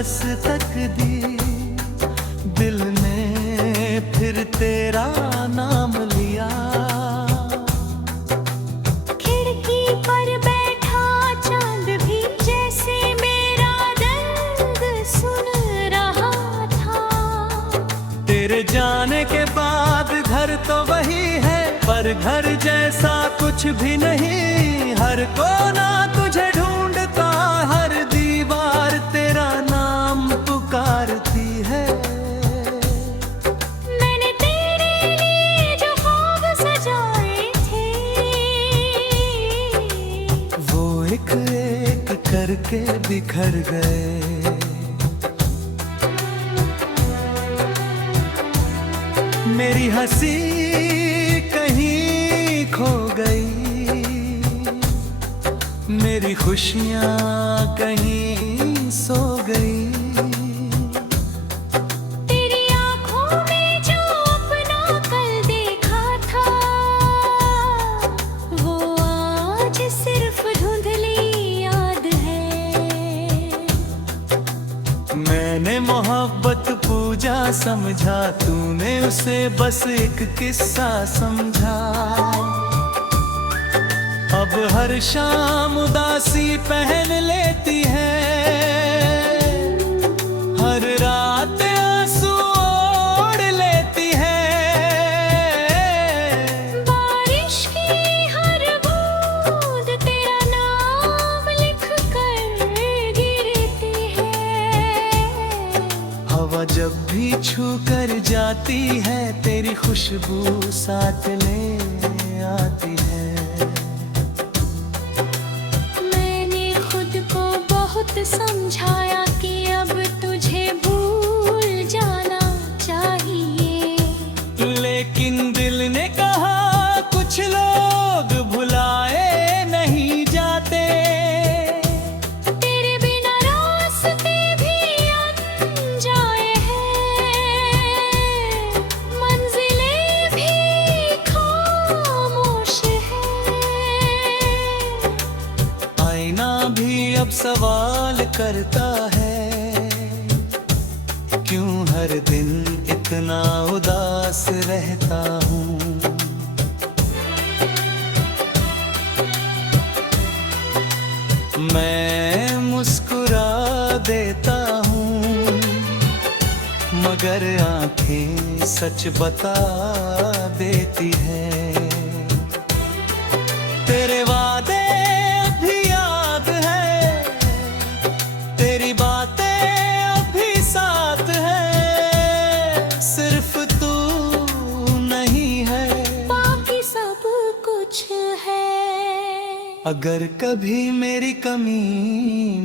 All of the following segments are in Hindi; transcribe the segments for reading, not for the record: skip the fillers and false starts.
दस्तक दी, दिल ने फिर तेरा नाम लिया। खिड़की पर बैठा चांद भी जैसे मेरा दर्द सुन रहा था। तेरे जाने के बाद घर तो वही है, पर घर जैसा कुछ भी नहीं। हर कोना तुझे ढूंढता, हर दीवार तेरा नाम पुकारती है। मैंने तेरे लिए जो ख्वाब सजाए थे, वो एक एक करके बिखर गए। मेरी हंसी कहीं खो गई, मेरी खुशियाँ कहीं सो गई। तेरी आँखों में जो अपना कल देखा था, वो आज सिर्फ धुंधली याद है। मैंने मोहब्बत पूजा समझा, तूने उसे बस एक किस्सा समझा। अब हर शाम उदासी पहन लेती है, हर रात आंसू ओढ़ लेती है। बारिश की हर बूंद तेरा नाम लिख कर गिरती है। हवा जब भी छू कर जाती है, तेरी खुशबू साथ ले आती है। बहुत समझाया कि अब तुझे भूल जाना चाहिए, लेकिन दिल ने कहा कुछ लोग भुलाए नहीं जाते। तेरे बिना रास्ते भी अनजाए हैं, मंजिलें भी खामोश है। आईना भी अब सवाल करता है, क्यों हर दिन इतना उदास रहता हूँ। मैं मुस्कुरा देता हूँ, मगर आंखें सच बता देती है। तेरे वादे अभी याद है, तेरी बातें अभी साथ है। सिर्फ तू नहीं है, बाकी सब कुछ है। अगर कभी मेरी कमी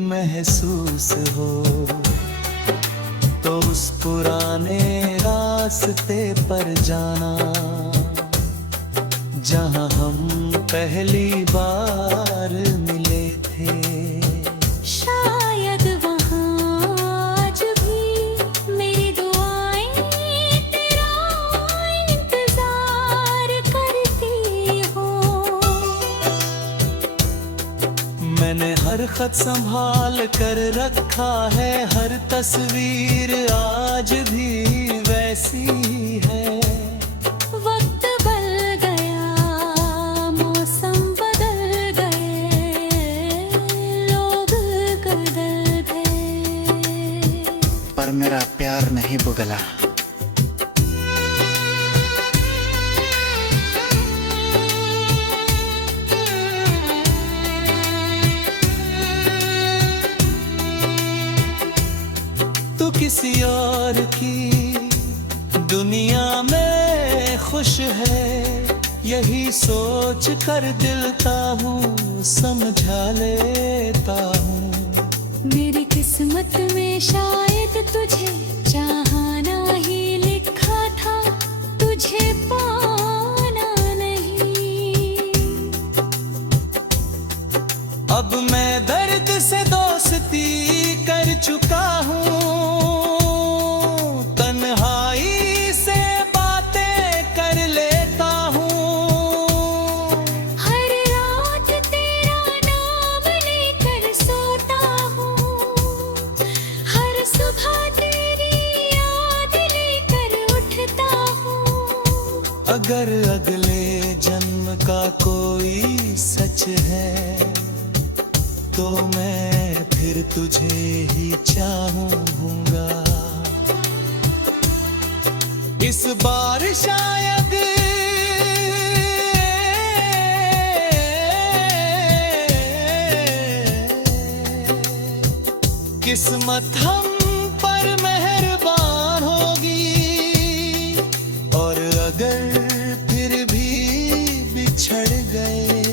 महसूस हो, तो उस पुराने रास्ते पर जाना, जहाँ हम पहली बार मिले थे। शायद वहाँ आज भी मेरी दुआएं तेरा इंतजार करती हो। मैंने हर खत संभाल कर रखा है, हर तस्वीर आज भी वैसी है। वक्त बदल गया, मौसम बदल गए, लोग बदल गए, पर मेरा प्यार नहीं बदला। तू किसी और की दुनिया में खुश है, यही सोच कर दिल का हूँ समझा लेता हूँ। मेरी किस्मत में शायद तुझे चाहना ही लिखा था, तुझे पाना नहीं। अब मैं दर्द से दोस्ती कर चुका हूँ, तन्हाई से बातें कर लेता हूँ। हर रात तेरा नाम लेकर सोता हूँ, हर अगर अगले जन्म का कोई सच है तो मैं फिर तुझे ही चाहूंगा। इस बार शायद किस्मत हम पर मेहरबान होगी, और अगर फिर भी बिछड़ गए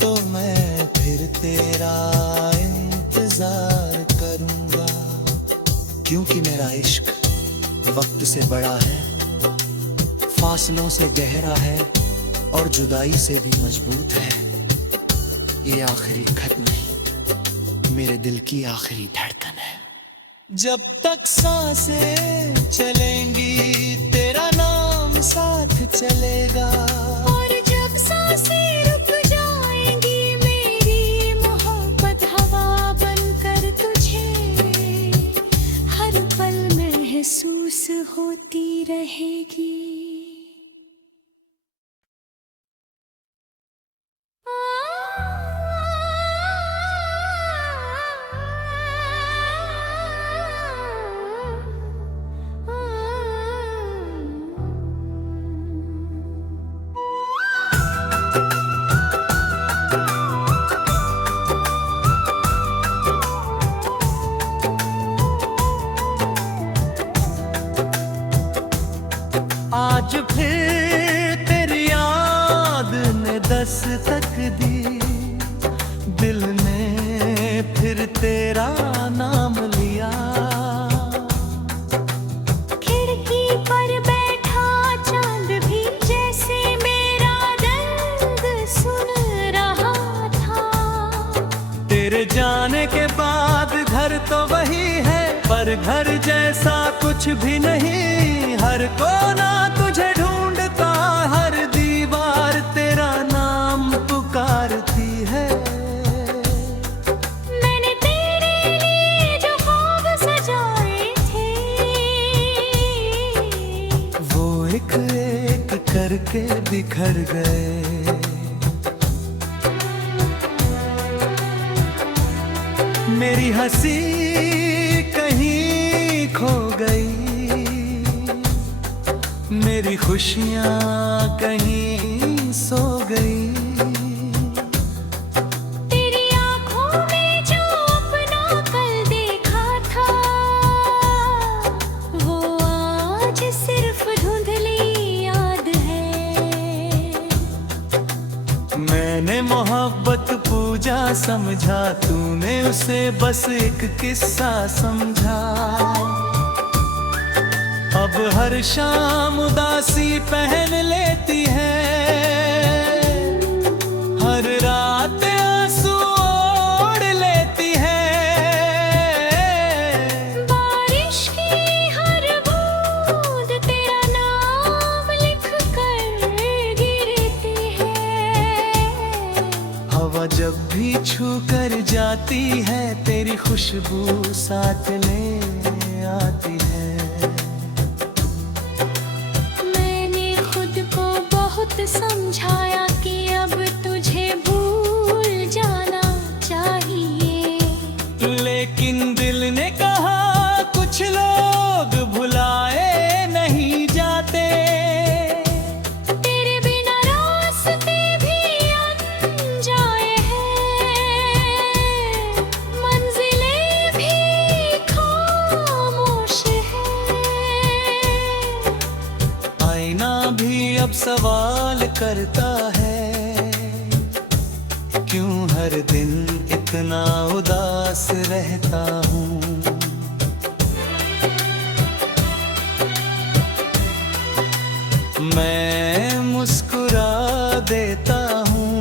तो मैं फिर तेरा इंतजार करूंगा। क्योंकि मेरा इश्क वक्त से बड़ा है, फासलों से गहरा है और जुदाई से भी मजबूत है। ये आखिरी खत नहीं, मेरे दिल की आखिरी धड़कन है। जब तक सांसें चलेंगी तेरा नाम साथ चलेगा, और जब सांसें रुक जाएंगी मेरी मोहब्बत हवा बनकर तुझे हर पल महसूस होती रहेगी। आज फिर तेरी याद ने दस्तक दी, दिल ने फिर तेरा नाम लिया। खिड़की पर बैठा चांद भी जैसे मेरा दर्द सुन रहा था। तेरे जाने के बाद घर तो वही है, पर घर जैसा कुछ भी नहीं। हर कोना तुझे ढूंढता, हर दीवार तेरा नाम पुकारती है। मैंने तेरे लिए जो ख्वाब सजाए थे वो एक एक करके बिखर गए। मेरी हंसी कहीं खो गई, मेरी खुशियाँ कहीं सो गई। तेरी आँखों में जो अपना कल देखा था वो आज सिर्फ धुंधली याद है। मैंने मोहब्बत पूजा समझा, तूने उसे बस एक किस्सा समझा। अब हर शाम उदासी पहन लेती है, हर रात आंसू ओढ़ लेती है। बारिश की हर बूंद तेरा नाम लिख कर गिरती है। हवा जब भी छू कर जाती है तेरी खुशबू साथ ले आती है। समझाया कि अब तुझे भूल जाना चाहिए, लेकिन दिल ने कहा कुछ लोग भुलाए नहीं जाते। तेरे बिना रास्ते भी अनजाए हैं, मंजिलें भी खामोश हैं। आईना भी अब सवाल करता है, क्यों हर दिन इतना उदास रहता हूँ। मैं मुस्कुरा देता हूँ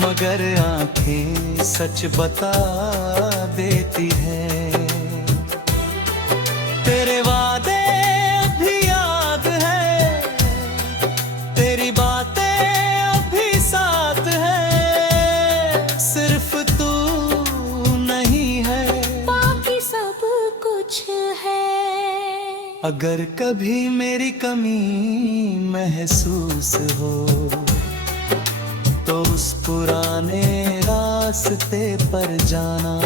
मगर आंखें सच बता देती है। तेरे वादे अभी याद है, तेरी बातें अभी साथ है। सिर्फ तू नहीं है, बाकी सब कुछ है। अगर कभी मेरी कमी महसूस हो तो उस पुराने रास्ते पर जाना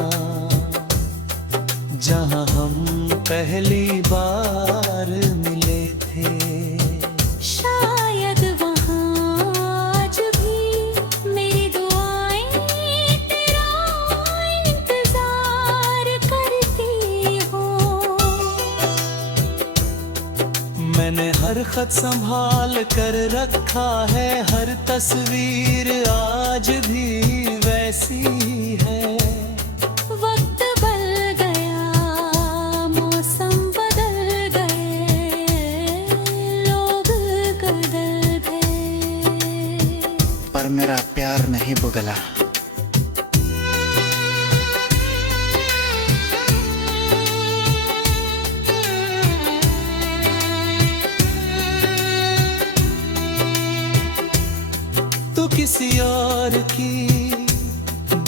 जहां हम पहली बार मिले थे। शायद वहाँ आज भी मेरी दुआएं तेरा इंतजार करती हो। मैंने हर खत संभाल कर रखा है, हर तस्वीर आज भी वैसी है। वक्त बदल गया, मौसम बदल गए, लोग बदल गए, पर मेरा प्यार नहीं बुगला। तू किसी और की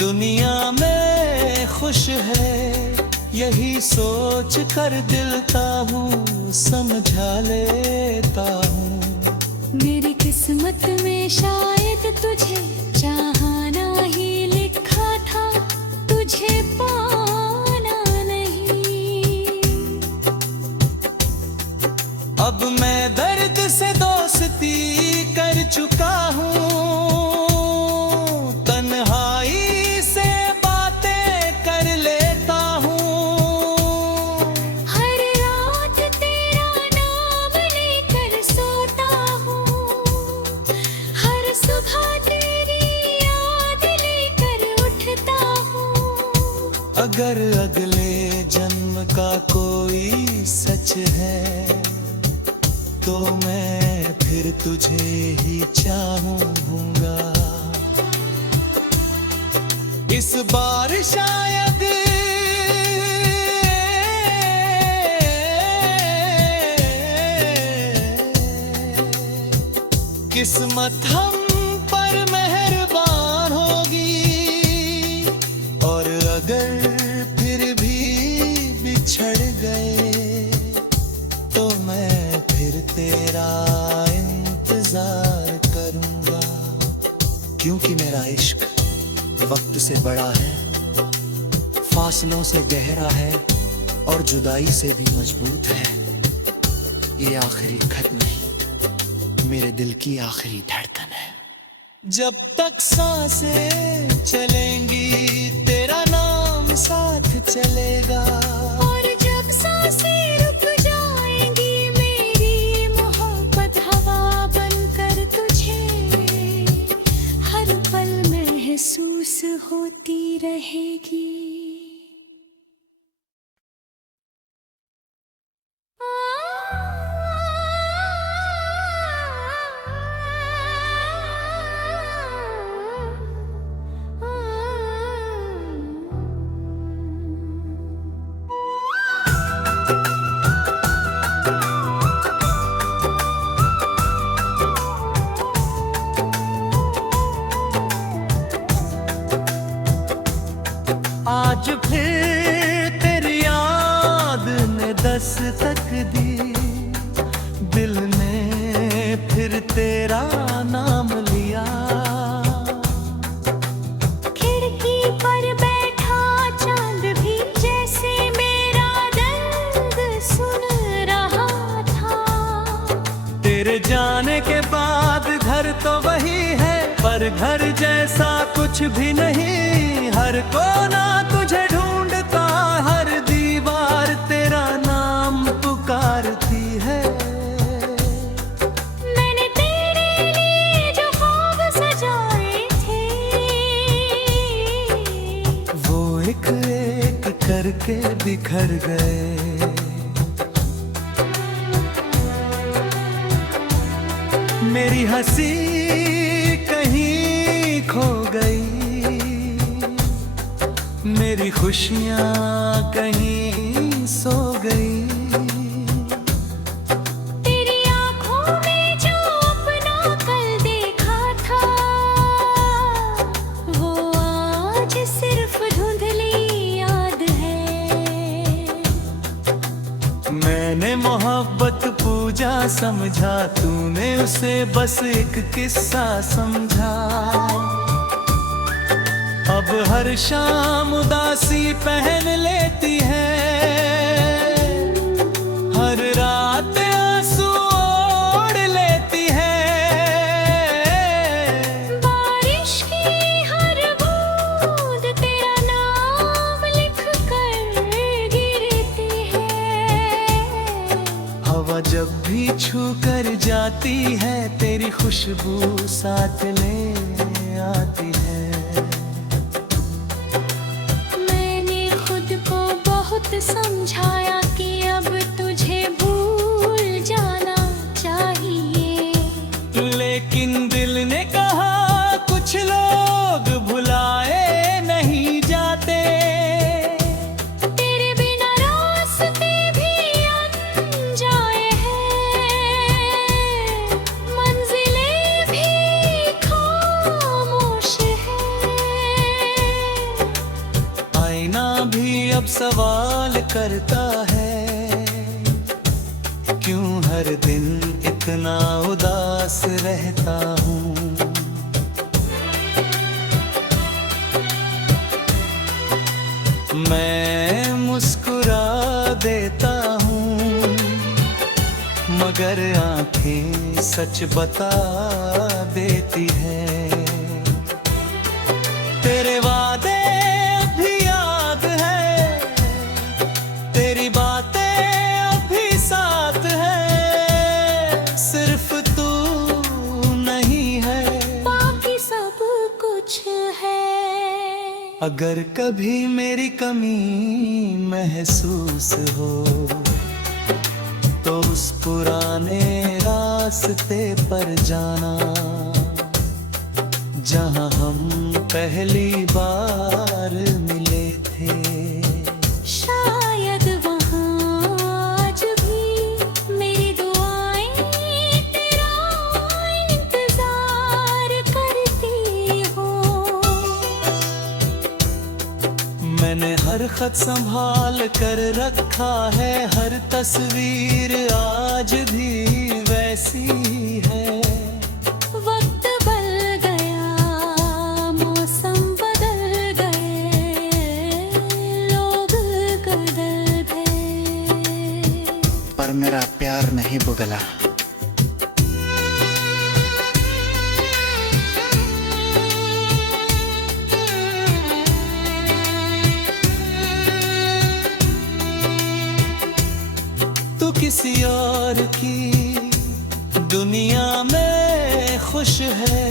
दुनिया में खुश है, यही सोच कर दिल का हूँ समझा लेता हूँ। मेरी किस्मत में शायद तुझे चाहना ही लिखा था, तुझे पाना नहीं। अब मैं दर्द से दोस्ती कर चुका हूँ, तन्हाई से बातें कर लेता हूँ। हर रात तेरा नाम लेकर सोता हूँ, हर सुबह तेरी याद लेकर उठता हूँ। अगर अगले जन्म का कोई सच है तो मैं फिर तुझे ही चाहूंगा। इस बार शायद किस्मत हम पर मेहरबान होगी, और अगर फिर भी बिछड़ गए तो मैं फिर तेरा इंतजार करूंगा। क्योंकि मेरा इश्क वक्त से बड़ा है, फासलों से गहरा है और जुदाई से भी मजबूत है। ये आखिरी खत नहीं, मेरे दिल की आखिरी धड़कन है। जब तक सांसें चलेंगी तेरा नाम साथ चलेगा, और जब सांसें रुक जाएंगी मेरी मोहब्बत हवा बनकर तुझे हर पल महसूस होती रहेगी। आज फिर तेरी याद ने दस्तक दी, दिल ने फिर तेरा नाम लिया। खिड़की पर बैठा चांद भी जैसे मेरा दर्द सुन रहा था। तेरे जाने के बाद घर तो वही है, पर घर जैसा कुछ भी नहीं। हर कोना तुझे ढूंढता, हर दीवार तेरा नाम पुकारती है। मैंने तेरे लिए जो ख्वाब सजाए थे, वो एक एक करके बिखर गए। मेरी हंसी कहीं खो गई, मेरी खुशियाँ कहीं सो गई। तेरी आँखों में जो अपना कल देखा था, वो आज सिर्फ धुंधली याद है। मैंने तूने मोहब्बत पूजा समझा, तूने उसे बस एक किस्सा समझा। अब हर शाम उदासी पहन लेती है, हर रात आंसू ओढ़ लेती है। बारिश की हर बूंद तेरा नाम लिख कर गिरती है। हवा जब भी छू कर जाती है, तेरी खुशबू साथ ले आती है। समझाया कि अब तुझे भूल जाना चाहिए, लेकिन दिल ने कहा कुछ लोग भुलाए नहीं जाते। तेरे बिना रास्ते भी अनजाए हैं, मंजिलें भी खामोश है। आईना भी अब सवाल करता है, क्यों हर दिन इतना उदास रहता हूँ। मैं मुस्कुरा देता हूँ, मगर आंखें सच बता देती है। तेरे वादे अभी याद है, तेरी बातें अभी साथ है, सिर्फ तू नहीं है, बाकी सब कुछ है। अगर कभी मेरी कमी महसूस हो, तो उस पुराने रास्ते पर जाना, जहाँ हम पहली बार मिले थे। शायद वहाँ आज भी मेरी दुआएं तेरा इंतजार करती हो। मैंने हर खत संभाल कर रखा है, हर तस्वीर आज भी वैसी है। वक्त बदल गया, मौसम बदल गए, लोग बदल गए, पर मेरा प्यार नहीं बुगला। तू किसी और की दुनिया में खुश है,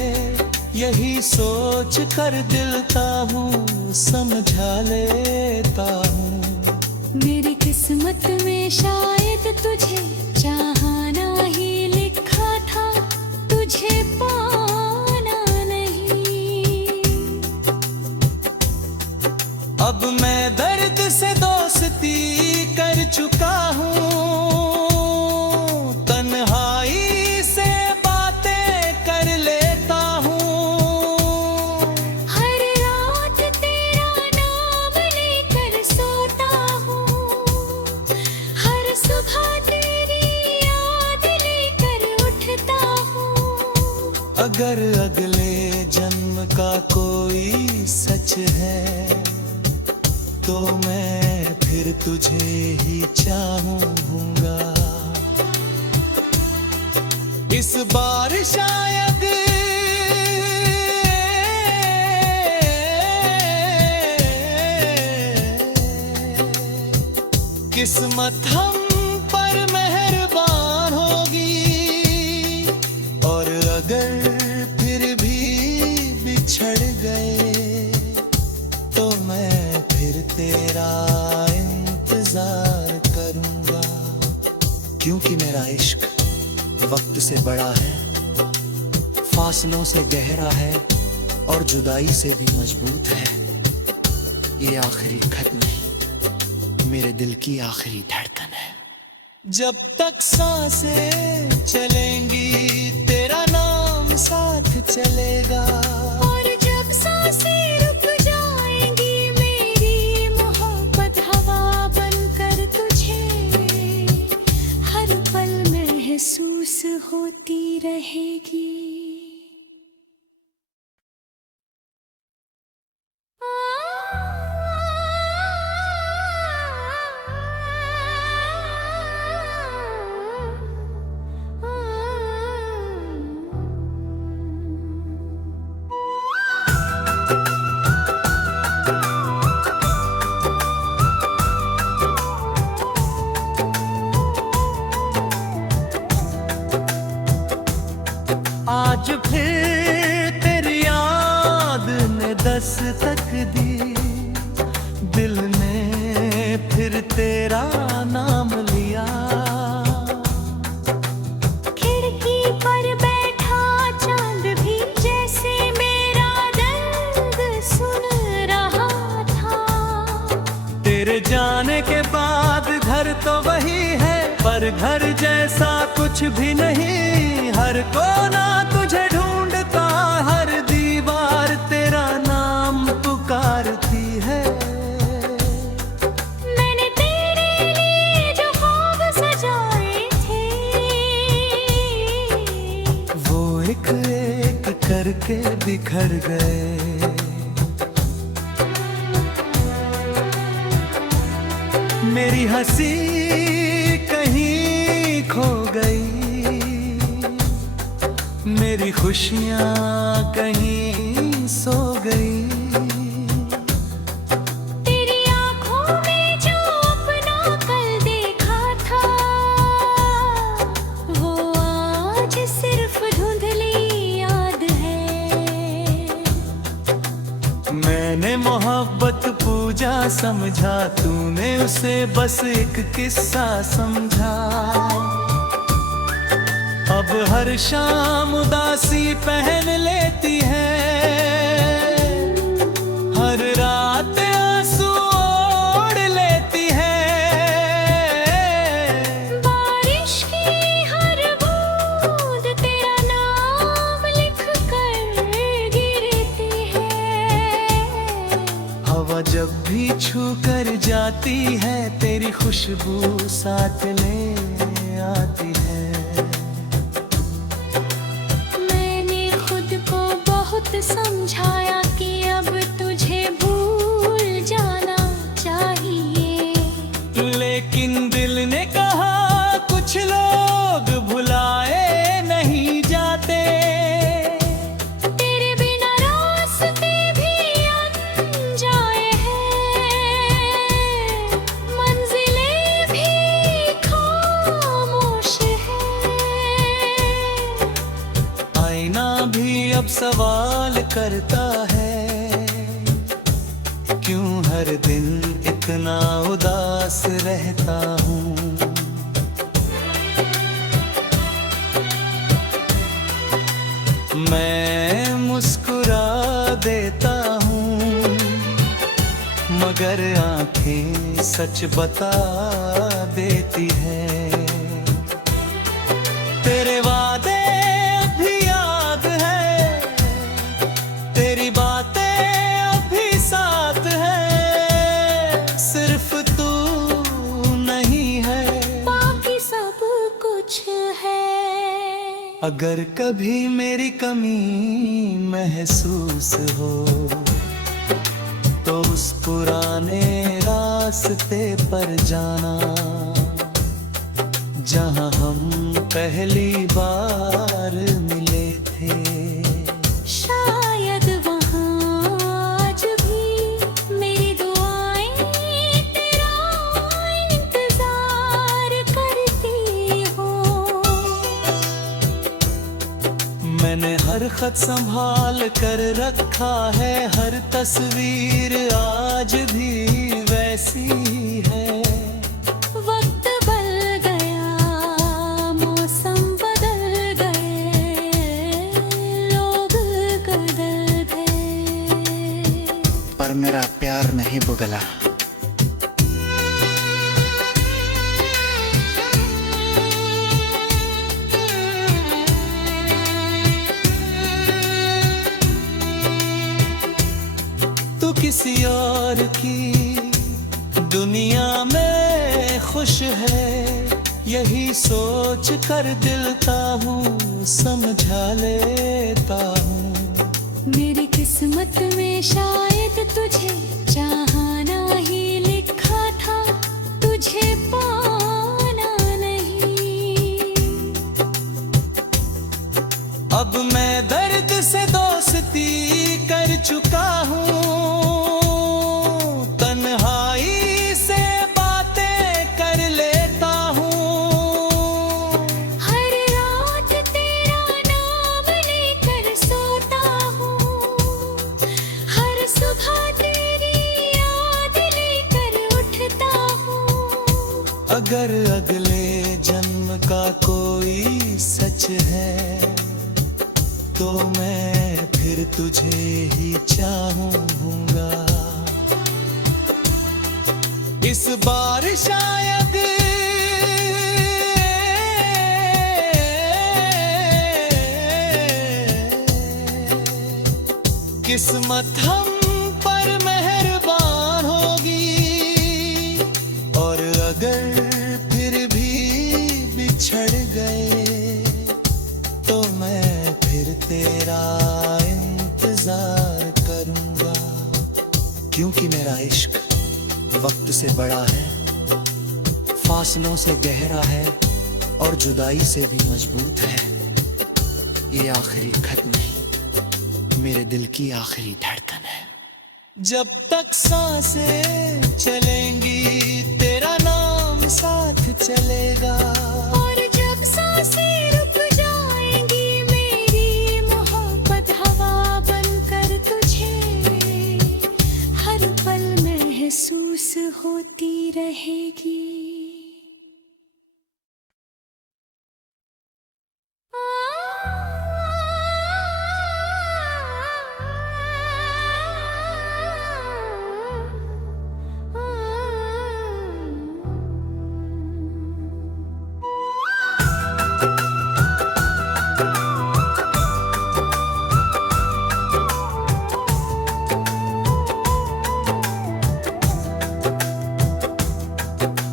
यही सोच कर दिल का हूँ समझा लेता हूँ। मेरी किस्मत में शायद तुझे चाहना ही लिखा था, तुझे पाना नहीं। अब मैं दर्द से दोस्ती कर चुका हूँ, तन्हाई से बातें कर लेता हूँ। हर रात तेरा नाम लेकर सोता हूँ, हर सुबह तेरी याद लेकर उठता हूँ। अगर अगले जन्म का कोई सच है, तो मैं फिर तुझे ही चाहूंगा। इस बार शायद किस्मत हम पर मेहरबान होगी, और अगर फिर भी बिछड़ गए, तो मैं फिर तेरा इंतजार करूंगा। क्योंकि मेरा इश्क वक्त से बड़ा है, फासलों से गहरा है, और जुदाई से भी मजबूत है। ये आखिरी खत नहीं, मेरे दिल की आखिरी धड़कन है। जब तक सांसें चलेंगी, तेरा नाम साथ चलेगा। और जब सांसें रुक जाएंगी, मेरी मोहब्बत हवा बनकर तुझे मुस्कुराती रहेगी। आज फिर तेरी याद ने दस्तक दी, दिल ने फिर तेरा नाम लिया। खिड़की पर बैठा चांद भी जैसे मेरा दर्द सुन रहा था। तेरे जाने के बाद घर तो वही है, पर घर जैसा कुछ भी नहीं। हर कोना तुझे ढूंढता, हर दीवार तेरा नाम पुकारती है। मैंने तेरे लिए जो ख्वाब सजाए थे, वो एक एक करके बिखर गए। मेरी हंसी कहीं खो गई, मेरी खुशियाँ कहीं सो गई। तेरी आँखों में जो अपना कल देखा था, वो आज सिर्फ धुंधली याद है। मैंने मोहब्बत पूजा समझा, तूने उसे बस एक किस्सा समझा। अब हर शाम उदासी पहन लेती है, हर रात आंसू ओढ़ लेती है। बारिश की हर बूंद तेरा नाम लिख कर गिरती है। हवा जब भी छू कर जाती है, तेरी खुशबू साथ ले आती है। समझाया कि अब तुझे भूल जाना चाहिए, लेकिन दिल ने कहा कुछ लोग भुलाए नहीं जाते। तेरे बिना रास्ते भी अनजाए हैं, मंजिलें भी खामोश है। आईना भी अब सवाल करता है, क्यों हर दिन इतना उदास रहता हूँ। मैं मुस्कुरा देता हूँ, मगर आंखें सच बता देती है। तेरे वादे अभी याद है, तेरी बातें अभी साथ है। सिर्फ तू नहीं है, बाकी सब कुछ है। अगर कभी मेरी कमी महसूस हो, तो उस पुराने रास्ते पर जाना, जहाँ हम पहली बार मिले थे। शायद वहाँ आज भी मेरी दुआएं तेरा इंतजार करती हो। मैंने हर खत संभाल कर रखा है, हर तस्वीर आज भी वैसी है। वक्त बदल गया, मौसम बदल गए, लोग बदल गए, पर मेरा प्यार नहीं बुगला। तू किसी और की दुनिया में खुश है, यही सोच कर दिल का हूँ समझा लेता हूँ। मेरी किस्मत में शायद तुझे चाहना ही लिखा था, तुझे पाना नहीं। अब मैं दर्द से दोस्ती कर चुका हूँ, तन्हाई से बातें कर लेता हूँ। हर रात तेरा नाम लेकर सोता हूँ, हर सुबह तेरी याद लेकर उठता हूँ। अगर अगले जन्म का कोई सच है तो मैं फिर तुझे ही चाहूंगा। इस बार शायद किस्मत हम पर मेहरबान होगी, और अगर फिर भी बिछड़ गए तो मैं फिर तेरा इंतजार करूंगा। क्योंकि मेरा इश्क वक्त से बड़ा है, फासलों से गहरा है और जुदाई से भी मजबूत है। ये आखिरी खत नहीं, मेरे दिल की आखिरी धड़कन है। जब तक सांसें चलेंगी तेरा नाम साथ चलेगा, और जब सांसें रुक जाएंगी मेरी मोहब्बत हवा बनकर तुझे हर पल महसूस होती रहेगी।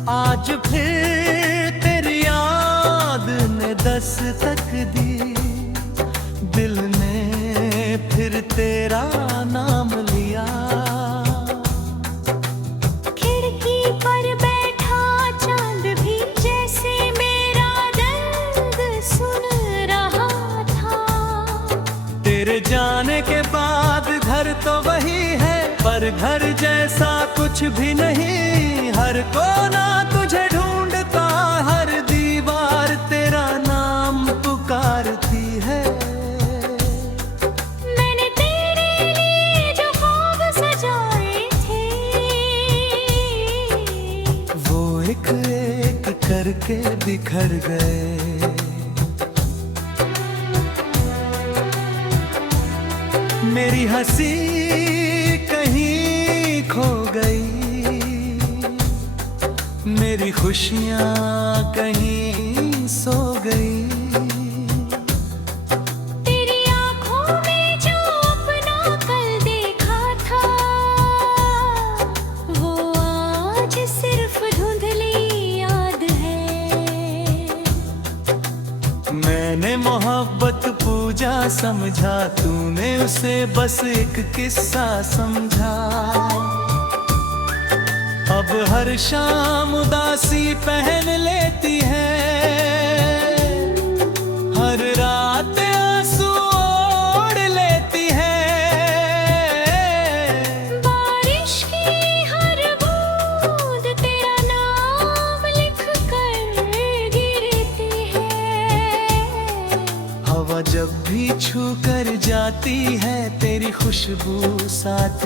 आज फिर तेरी याद ने दस्तक दी, दिल ने फिर तेरा नाम लिया। खिड़की पर बैठा चांद भी जैसे मेरा दर्द सुन रहा था। तेरे जाने के बाद घर तो वही है, पर घर जैसा कुछ भी नहीं। हर कोना तुझे ढूंढता, हर दीवार तेरा नाम पुकारती है। मैंने तेरे लिए जो ख्वाब सजाए थे, वो एक एक करके बिखर गए। मेरी हंसी कहीं खो गई, मेरी खुशियाँ कहीं सो गई। तेरी आँखों में जो अपना कल देखा था, वो आज सिर्फ धुंधली याद है। मैंने मोहब्बत पूजा समझा, तूने उसे बस एक किस्सा समझा। अब हर शाम उदासी पहन लेती है, हर रात आंसू ओढ़ लेती है। बारिश की हर बूंद तेरा नाम लिख कर गिरती है। हवा जब भी छू कर जाती है, तेरी खुशबू साथ